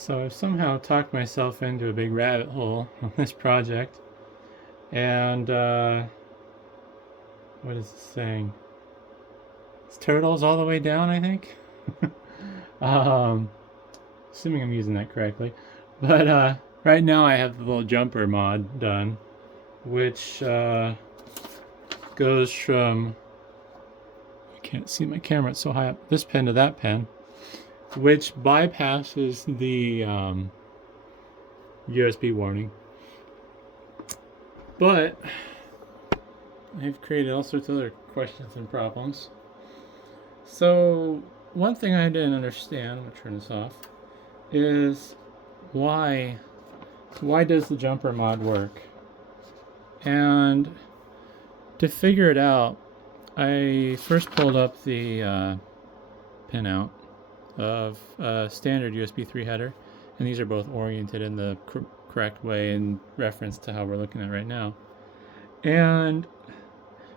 So I've somehow talked myself into a big rabbit hole on this project. And what is it saying? It's turtles all the way down, I think. um, Assuming I'm using that correctly. But right now I have the little jumper mod done, which goes from, I can't see my camera, it's so high up, this pen to that pen, which bypasses the USB warning. But I've created all sorts of other questions and problems. So one thing I didn't understand, I'm going to turn this off, is why does the jumper mod work? And to figure it out, I first pulled up the pinout of a standard USB 3 header, and these are both oriented in the correct way in reference to how we're looking at right now. And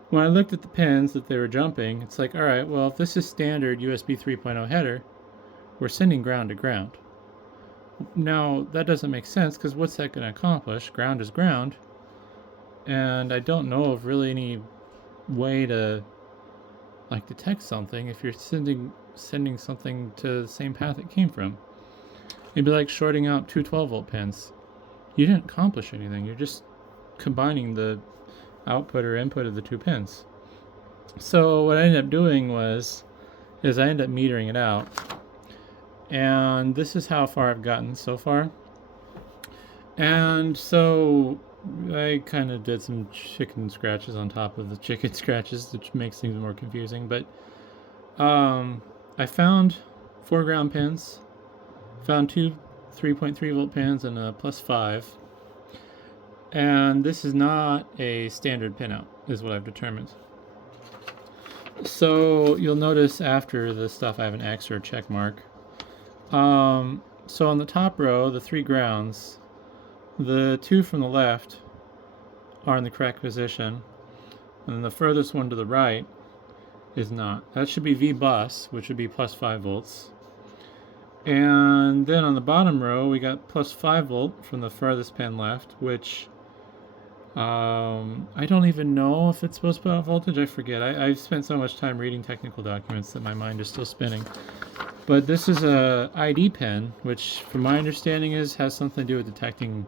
when I looked at the pins that they were jumping, it's like, all right, well, if this is standard USB 3.0 header, we're sending ground to ground. Now, that doesn't make sense, because what's that going to accomplish? Ground is ground, and I don't know of really any way to detect something if you're sending something to the same path it came from. It'd be like shorting out two 12-volt pins. You didn't accomplish anything. You're just combining the output or input of the two pins. So what I ended up doing is I ended up metering it out. And this is how far I've gotten so far. And so I kind of did some chicken scratches on top of the chicken scratches, which makes things more confusing. But I found 4 ground pins, found 2 3.3 volt pins, and a +5. And this is not a standard pinout, is what I've determined. So you'll notice after the stuff I have an X or a check mark. So on the top row, the 3 grounds, the 2 from the left are in the correct position, and the furthest one to the right is not. That should be V bus, which would be +5 volts. And then on the bottom row, we got +5 volt from the farthest pin left, which I don't even know if it's supposed to put out voltage. I forget. I've spent so much time reading technical documents that my mind is still spinning. But this is a ID pin, which from my understanding has something to do with detecting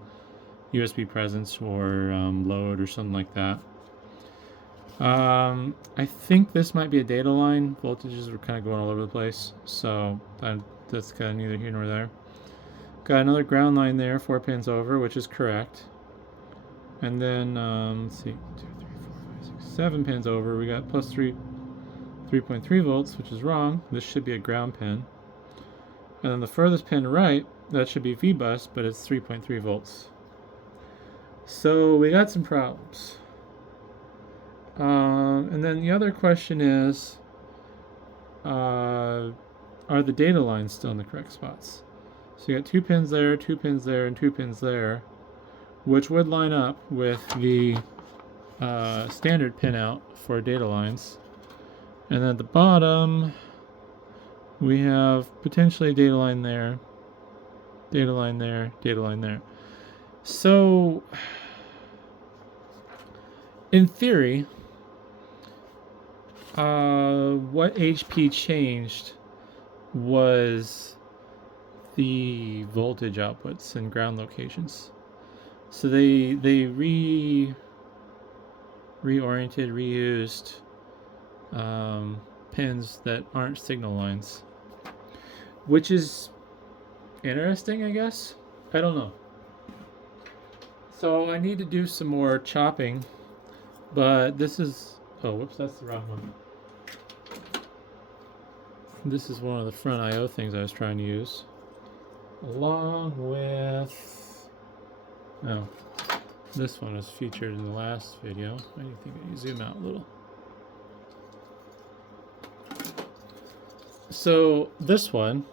USB presence or load or something like that. I think this might be a data line. Voltages were kind of going all over the place, so that's kind of neither here nor there. Got another ground line there, 4 pins over, which is correct. And then, let's see, 2, 3, 4, 5, 6, 7 pins over. We got +3.3 volts, which is wrong. This should be a ground pin. And then the furthest pin right, that should be V bus, but it's 3.3 volts. So we got some problems. And then the other question is, are the data lines still in the correct spots? So you got 2 pins there, 2 pins there, and 2 pins there, which would line up with the standard pinout for data lines. And then at the bottom, we have potentially a data line there, data line there, data line there. So, in theory, what HP changed was the voltage outputs and ground locations. So they reoriented, reused pins that aren't signal lines, which is interesting, I guess. I don't know. So I need to do some more chopping, but this is, oh, whoops, that's the wrong one. This is one of the front I/O things I was trying to use, along with, oh, this one was featured in the last video. I think I zoom out a little. So this one,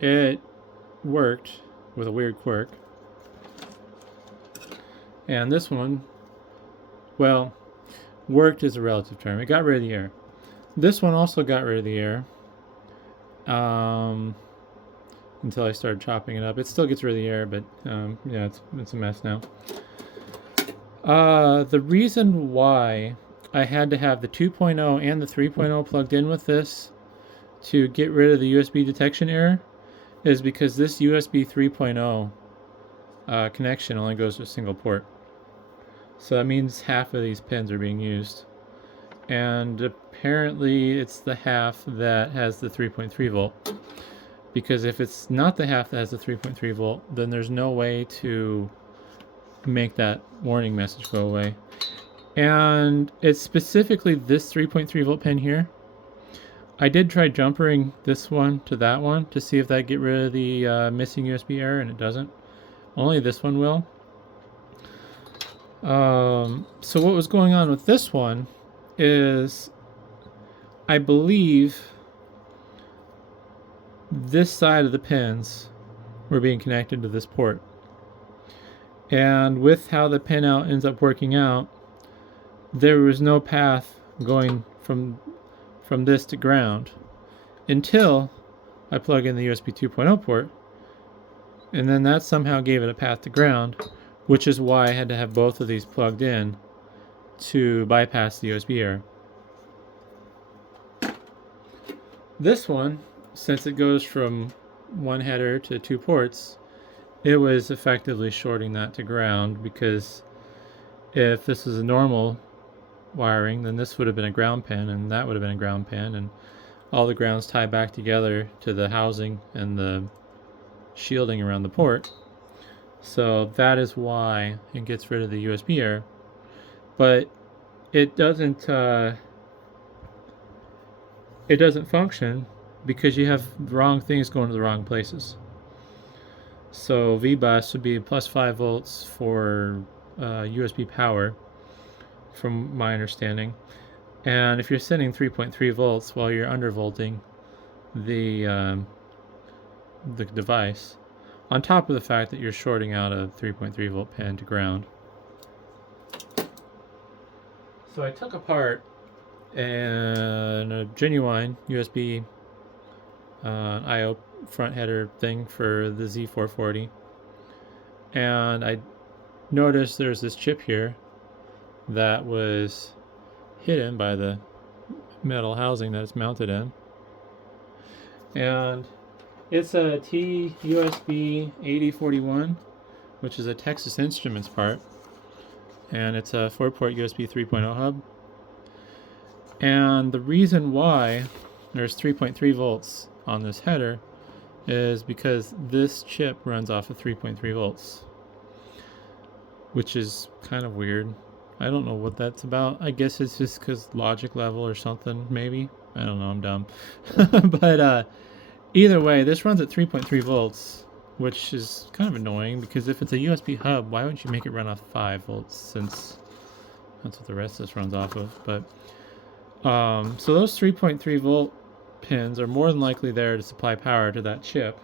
it worked with a weird quirk. And this one, well, worked is a relative term. It got rid of the error. This one also got rid of the error. until I started chopping it up. It still gets rid of the air, but yeah, it's a mess now. The reason why I had to have the 2.0 and the 3.0 plugged in with this to get rid of the USB detection error is because this USB 3.0 connection only goes to a single port. So that means half of these pins are being used. And apparently it's the half that has the 3.3 volt. Because if it's not the half that has the 3.3 volt, then there's no way to make that warning message go away. And it's specifically this 3.3 volt pin here. I did try jumpering this one to that one to see if that get rid of the missing USB error, and it doesn't. Only this one will. So what was going on with this one is, I believe this side of the pins were being connected to this port. And with how the pinout ends up working out, there was no path going from this to ground until I plug in the USB 2.0 port, and then that somehow gave it a path to ground, which is why I had to have both of these plugged in to bypass the USB error. This one, since it goes from one header to two ports, it was effectively shorting that to ground, because if this is a normal wiring, then this would have been a ground pin, and that would have been a ground pin, and all the grounds tie back together to the housing and the shielding around the port. So that is why it gets rid of the USB error. But it doesn't function because you have wrong things going to the wrong places. So VBus would be plus 5 volts for USB power, from my understanding. And if you're sending 3.3 volts while you're undervolting the device, on top of the fact that you're shorting out a 3.3 volt pin to ground. So I took apart a genuine USB I/O front header thing for the Z440, and I noticed there's this chip here that was hidden by the metal housing that it's mounted in, and it's a TUSB 8041, which is a Texas Instruments part, and it's a 4-port USB 3.0 hub. And the reason why there's 3.3 volts on this header is because this chip runs off of 3.3 volts, which is kind of weird. I don't know what that's about. I guess it's just because logic level or something, maybe. I don't know, I'm dumb. But either way, this runs at 3.3 volts, which is kind of annoying, because if it's a USB hub, why wouldn't you make it run off 5 volts, since that's what the rest of this runs off of. But so those 3.3 volt pins are more than likely there to supply power to that chip.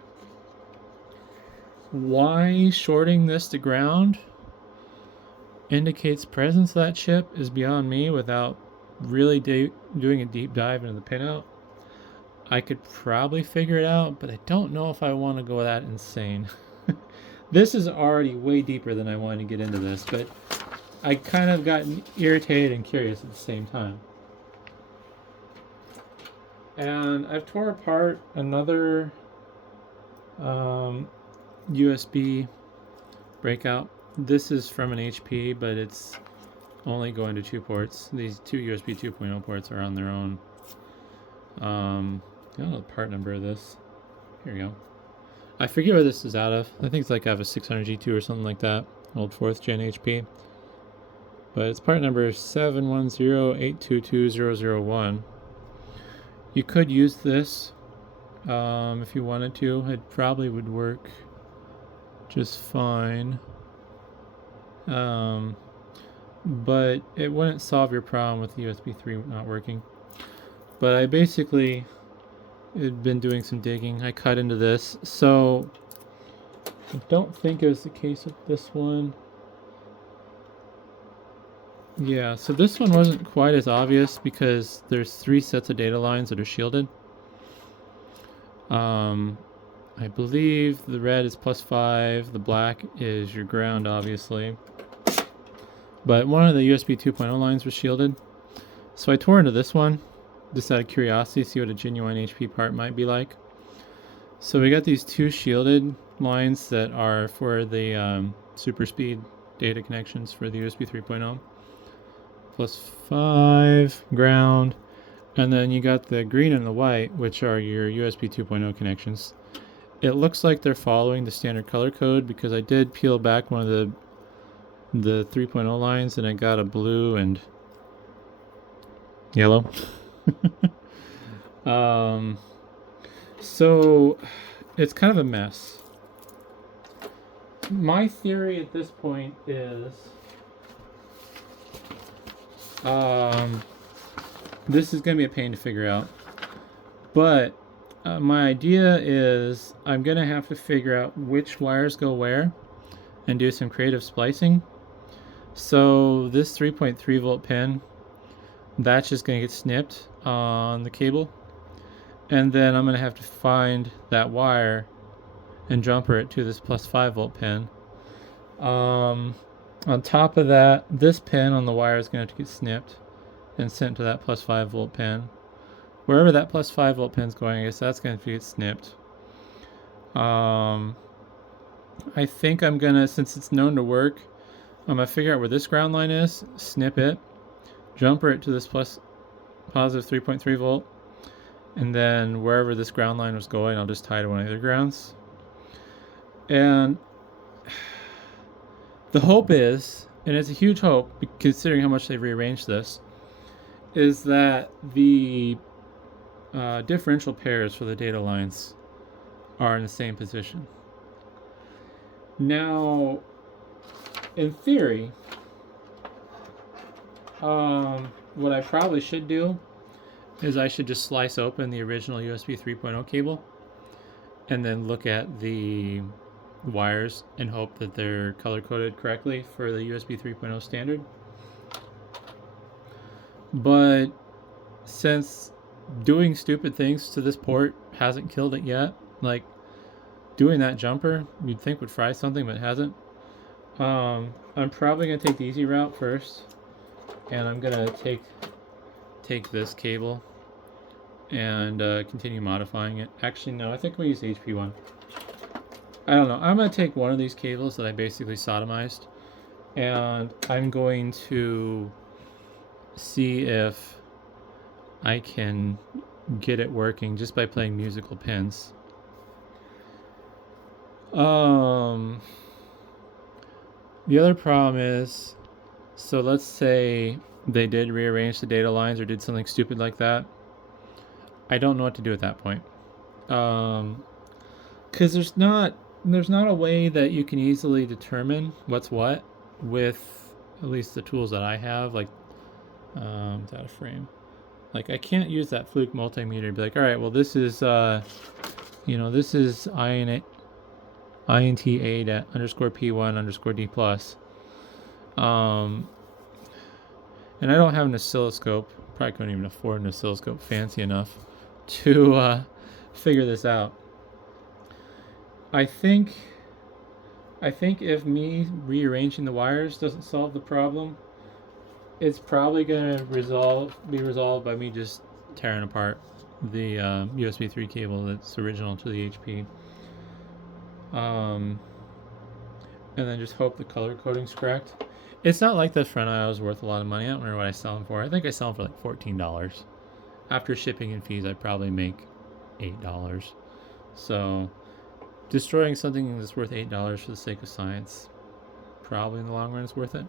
Why shorting this to ground indicates presence of that chip is beyond me without really doing a deep dive into the pinout. I could probably figure it out, but I don't know if I want to go that insane. This is already way deeper than I wanted to get into this, but I kind of got irritated and curious at the same time. And I've tore apart another USB breakout. This is from an HP, but it's only going to 2 ports. These two USB 2.0 ports are on their own. I don't know the part number of this. Here we go. I forget where this is out of. I think it's like I have a 600G2 or something like that. Old 4th gen HP. But it's part number 710822001. You could use this if you wanted to. It probably would work just fine. But it wouldn't solve your problem with the USB 3 not working. But I basically had been doing some digging. I cut into this. So I don't think it was the case with this one. Yeah, so this one wasn't quite as obvious because there's 3 sets of data lines that are shielded. I believe the red is +5, the black is your ground, obviously. But one of the USB 2.0 lines was shielded. So I tore into this one, just out of curiosity, see what a genuine HP part might be like. So we got these two shielded lines that are for the SuperSpeed data connections for the USB 3.0. +5, ground, and then you got the green and the white, which are your USB 2.0 connections. It looks like they're following the standard color code because I did peel back one of the 3.0 lines and I got a blue and yellow. So it's kind of a mess. My theory at this point is this is going to be a pain to figure out, but my idea is I'm going to have to figure out which wires go where and do some creative splicing. So this 3.3 volt pin, that's just going to get snipped on the cable, and then I'm going to have to find that wire and jumper it to this +5 volt pin. On top of that, this pin on the wire is going to have to get snipped and sent to that +5 volt pin. Wherever that +5 volt pin is going, I guess that's going to get snipped. I think I'm gonna, since it's known to work, I'm gonna figure out where this ground line is, snip it, jumper it to this positive 3.3 volt, and then wherever this ground line was going, I'll just tie to one of the other grounds. And the hope is, and it's a huge hope considering how much they've rearranged this, is that the differential pairs for the data lines are in the same position. Now, in theory, what I probably should do is I should just slice open the original USB 3.0 cable and then look at the wires and hope that they're color coded correctly for the USB 3.0 standard. But since doing stupid things to this port hasn't killed it yet, like doing that jumper you'd think would fry something but hasn't, I'm probably going to take the easy route first, and I'm going to take this cable and continue modifying it. Actually, no, I think I'm going to use the HP one. I don't know. I'm going to take one of these cables that I basically sodomized, and I'm going to see if I can get it working just by playing musical pins. The other problem is, so let's say they did rearrange the data lines or did something stupid like that. I don't know what to do at that point. Because there's not a way that you can easily determine what's what with at least the tools that I have, like data frame. Like I can't use that fluke multimeter and be like, all right, well this is this is INT A_P1_D+. And I don't have an oscilloscope. Probably couldn't even afford an oscilloscope fancy enough to figure this out. I think if me rearranging the wires doesn't solve the problem, it's probably going to be resolved by me just tearing apart the USB 3 cable that's original to the HP. And then just hope the color coding's correct. It's not like the front IO is worth a lot of money. I don't remember what I sell them for. I think I sell them for like $14. After shipping and fees, I probably make $8. So destroying something that's worth $8 for the sake of science, probably in the long run is worth it.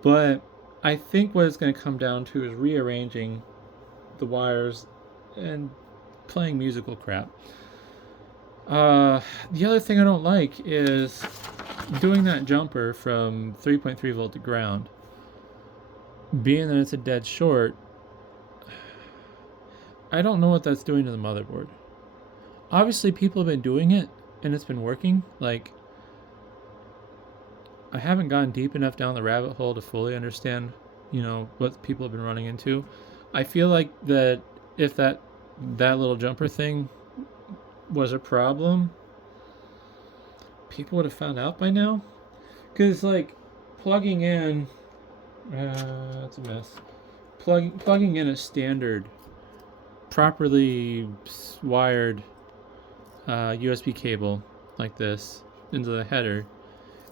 But I think what it's going to come down to is rearranging the wires and playing musical crap. The other thing I don't like is doing that jumper from 3.3 volt to ground. Being that it's a dead short, I don't know what that's doing to the motherboard. Obviously people have been doing it and it's been working. Like, I haven't gone deep enough down the rabbit hole to fully understand, what people have been running into. I feel like that if that little jumper thing was a problem, people would have found out by now. Because, like, plugging in, it's a mess. Plugging in a standard, properly wired USB cable like this into the header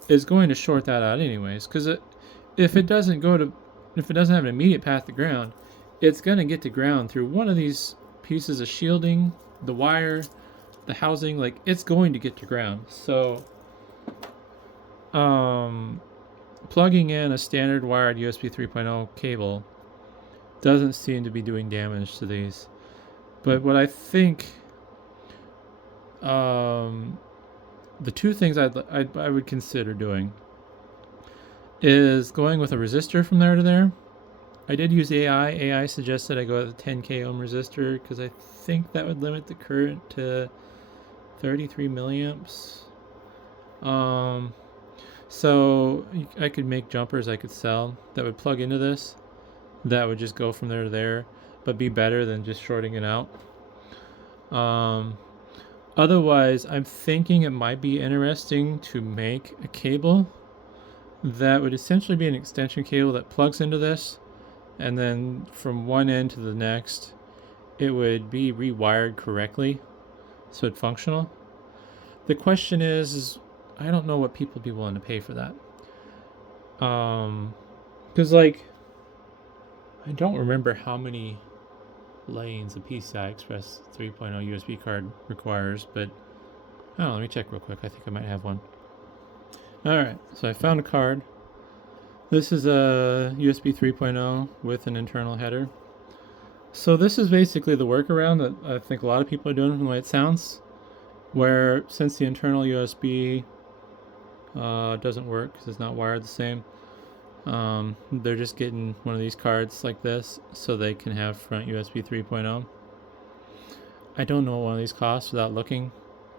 is going to short that out anyways. Because if it doesn't have an immediate path to ground, it's going to get to ground through one of these pieces of shielding, the wire, the housing. Like, it's going to get to ground. So plugging in a standard wired USB 3.0 cable doesn't seem to be doing damage to these. But what I think, the two things I would consider doing is going with a resistor from there to there. I did use AI. AI suggested I go with a 10K ohm resistor because I think that would limit the current to 33 milliamps. So I could make jumpers I could sell that would plug into this. That would just go from there to there, but be better than just shorting it out. Otherwise, I'm thinking it might be interesting to make a cable that would essentially be an extension cable that plugs into this, and then from one end to the next, it would be rewired correctly, so it's functional. The question is I don't know what people would be willing to pay for that. Because, like, I don't remember how many lanes a PCI Express 3.0 USB card requires, but let me check real quick. I think I might have one. Alright, so I found a card. This is a USB 3.0 with an internal header. So this is basically the workaround that I think a lot of people are doing from the way it sounds, where since the internal USB doesn't work because it's not wired the same, they're just getting one of these cards like this so they can have front USB 3.0. I don't know what one of these costs without looking.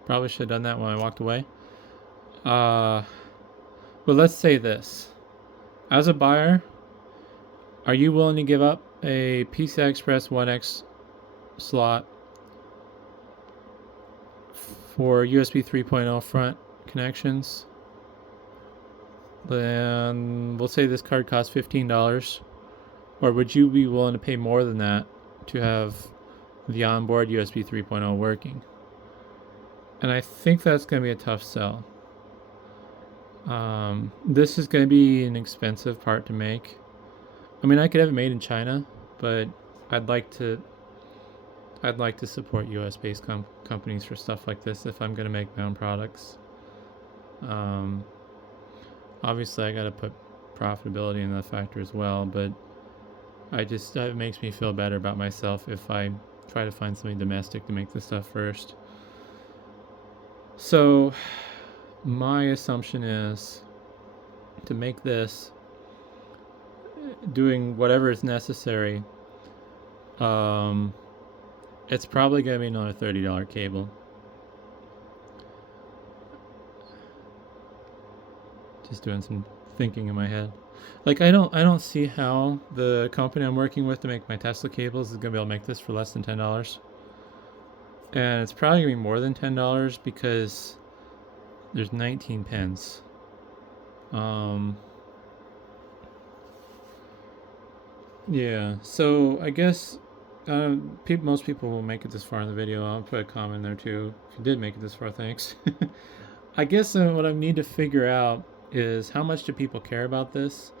Probably should have done that when I walked away. But let's say this. As a buyer, are you willing to give up a PCI Express 1X slot for USB 3.0 front connections? Then we'll say this card costs $15. Or would you be willing to pay more than that to have the onboard USB 3.0 working? And I think that's going to be a tough sell. This is going to be an expensive part to make. I mean, I could have it made in China, but I'd like to support US-based companies for stuff like this if I'm going to make my own products. Obviously, I got to put profitability in the factor as well, but it makes me feel better about myself if I try to find something domestic to make this stuff first. So my assumption is to make this, doing whatever is necessary, it's probably going to be another $30 cable. Just doing some thinking in my head. Like, I don't see how the company I'm working with to make my Tesla cables is going to be able to make this for less than $10. And it's probably going to be more than $10 because there's 19 pins. Yeah, so I guess most people will make it this far in the video. I'll put a comment there too. If you did make it this far, thanks. I guess what I need to figure out is how much do people care about this.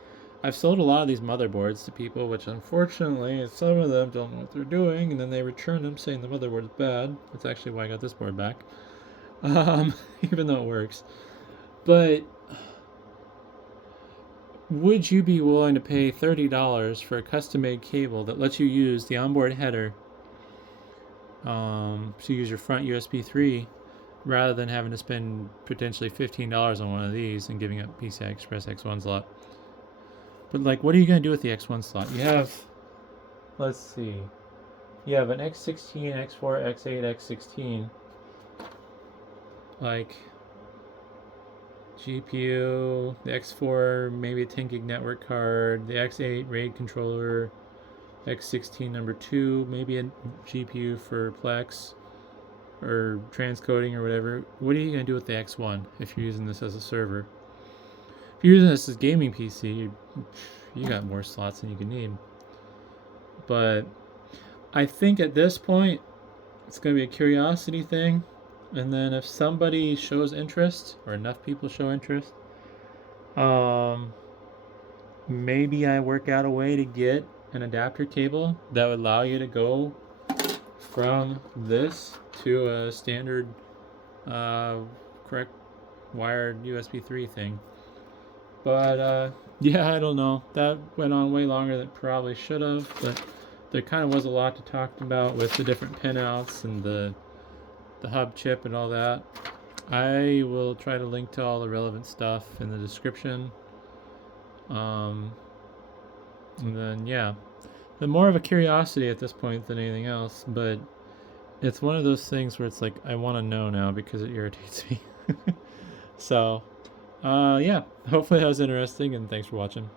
I've sold a lot of these motherboards to people, which unfortunately some of them don't know what they're doing, and then they return them saying the motherboard is bad. That's actually why I got this board back, even though it works. But would you be willing to pay $30 for a custom-made cable that lets you use the onboard header to use your front USB 3 rather than having to spend potentially $15 on one of these and giving up PCI Express X1 slot? But, like, what are you going to do with the X1 slot? You have, let's see, you have an X16, X4, X8, X16, like, GPU, the X4, maybe a 10 gig network card, the X8 RAID controller, X16 number 2, maybe a GPU for Plex, or transcoding or whatever, what are you going to do with the X1 if you're using this as a server? If you're using this as a gaming PC, you got more slots than you can need. But I think at this point, it's going to be a curiosity thing. And then if somebody shows interest, or enough people show interest, maybe I work out a way to get an adapter cable that would allow you to go from this to a standard correct wired USB 3 thing. But yeah, I don't know. That went on way longer than it probably should have, but there kind of was a lot to talk about with the different pinouts and the hub chip and all that. I will try to link to all the relevant stuff in the description. And then yeah, the more of a curiosity at this point than anything else, but it's one of those things where it's like I want to know now because it irritates me. So yeah, hopefully that was interesting, and thanks for watching.